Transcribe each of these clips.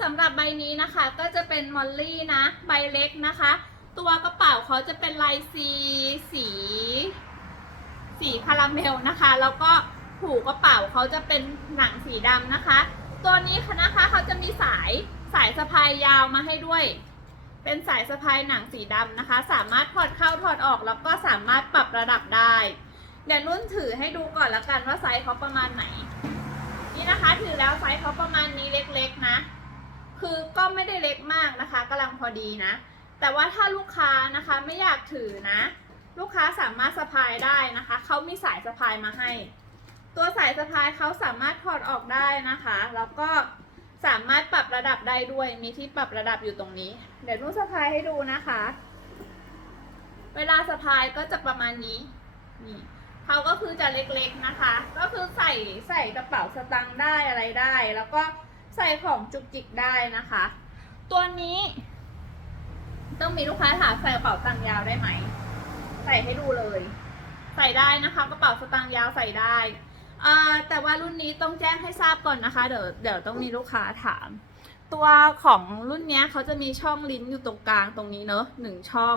สำหรับใบนี้นะคะก็จะเป็นมอลลี่นะใบเล็กนะคะ ตัวกระเป๋าเขาจะเป็นลายซีสี สีคาราเมลนะคะ แล้วก็หูกระเป๋าเขาจะเป็นหนังสีดำนะคะ ตัวนี้นะคะเขาจะมีสายสายสะพายยาวมาให้ด้วย เป็นสายสะพายหนังสีดำนะคะ สามารถถอดเข้าถอดออกแล้วก็สามารถปรับระดับได้เดี๋ยวนุ่นถือให้ดูก่อนละกันว่าไซส์เขาประมาณไหน นี่นะคะถือแล้วไซส์เขาประมาณนี้เล็กๆนะ คือก็ไม่ได้เล็กมากนะคะกำลังพอดีนะ แต่ว่าถ้าลูกค้านะคะไม่อยากถือนะ ลูกค้าสามารถสะพายได้นะคะเขามีสายสะพายมาให้ ตัวสายสะพายเขาสามารถถอดออกได้นะคะ แล้วก็สามารถปรับระดับได้ด้วยมีที่ปรับระดับอยู่ตรงนี้ เดี๋ยวนุ่นสะพายให้ดูนะคะ เวลาสะพายก็จะประมาณนี้นี่เขาก็คือจะเล็กๆนะคะ ก็คือใส่ใส่กระเป๋าสตางค์ได้อะไรได้ แล้วก็ ใส่ของจุกจิกได้นะคะ ตัวนี้ ต้องมีลูกค้าถามใส่กระเป๋าตังยาวได้ไหม ใส่ให้ดูเลย ใส่ได้นะคะกระเป๋าสตางค์ยาวใส่ได้แต่ว่ารุ่นนี้ต้องแจ้งให้ทราบก่อนนะคะ เดี๋ยวเดี๋ยวต้องมีลูกค้าถาม ตัวของรุ่นนี้เขาจะมีช่องลิ้นอยู่ตรงกลางตรงนี้เนอะหนึ่งช่อง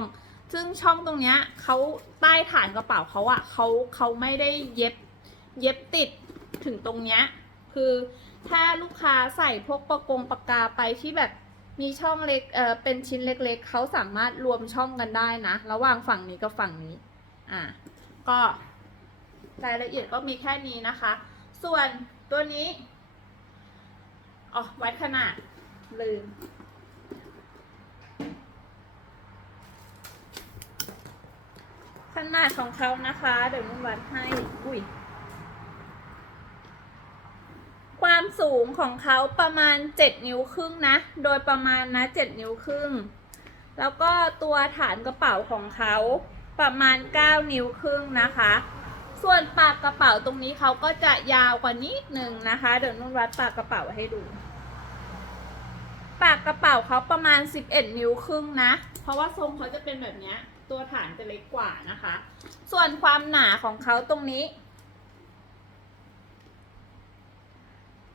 ซึ่งช่องตรงนี้เขาใต้ฐานกระเป๋าเขาอะเขาเขาไม่ได้เย็บเย็บติดถึงตรงเนี้ย คือ ถ้าลูกค้าใส่พวกประกงปากกาไปที่แบบมีช่องเล็กเออเป็นชิ้นเล็กๆ เขาสามารถรวมช่องกันได้นะ ระหว่างฝั่งนี้กับฝั่งนี้ อะก็รายละเอียดก็มีแค่นี้นะคะ ส่วนตัวนี้อ๋อวัดขนาดลืมขนาดของเขานะคะ เดี๋ยวนุ่นวัดให้ อุ้ย ความ สูงของเขาประมาณ 7 นิ้วครึ่งนะ โดยประมาณนะ 7 นิ้วครึ่ง แล้วก็ตัวฐานกระเป๋าของเขาประมาณ 9 นิ้วครึ่งนะคะ ส่วนปากกระเป๋าตรงนี้เขาก็จะยาวกว่านิดนึงนะคะ เดี๋ยวนุ่นวัดปากกระเป๋าให้ดู ปากกระเป๋าเขาประมาณ 11 นิ้วครึ่งนะ เพราะว่าทรงเขาจะเป็นแบบนี้ ตัวฐานจะเล็กกว่านะคะ ส่วนความหนาของเขาตรงนี้ อ่า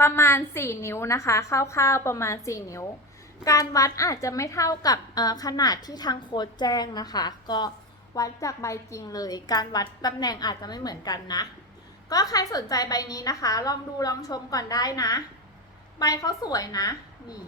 ประมาณ 4 นิ้วนะคะคร่าวๆประมาณ 4 นิ้ว การวัดอาจจะไม่เท่ากับขนาดที่ทางโค้ดแจ้งนะคะ ก็วัดจากใบจริงเลย การวัดตำแหน่งอาจจะไม่เหมือนกันนะ ก็ใครสนใจใบนี้นะคะ ลองดูลองชมก่อนได้นะ ใบเขาสวยนะนี่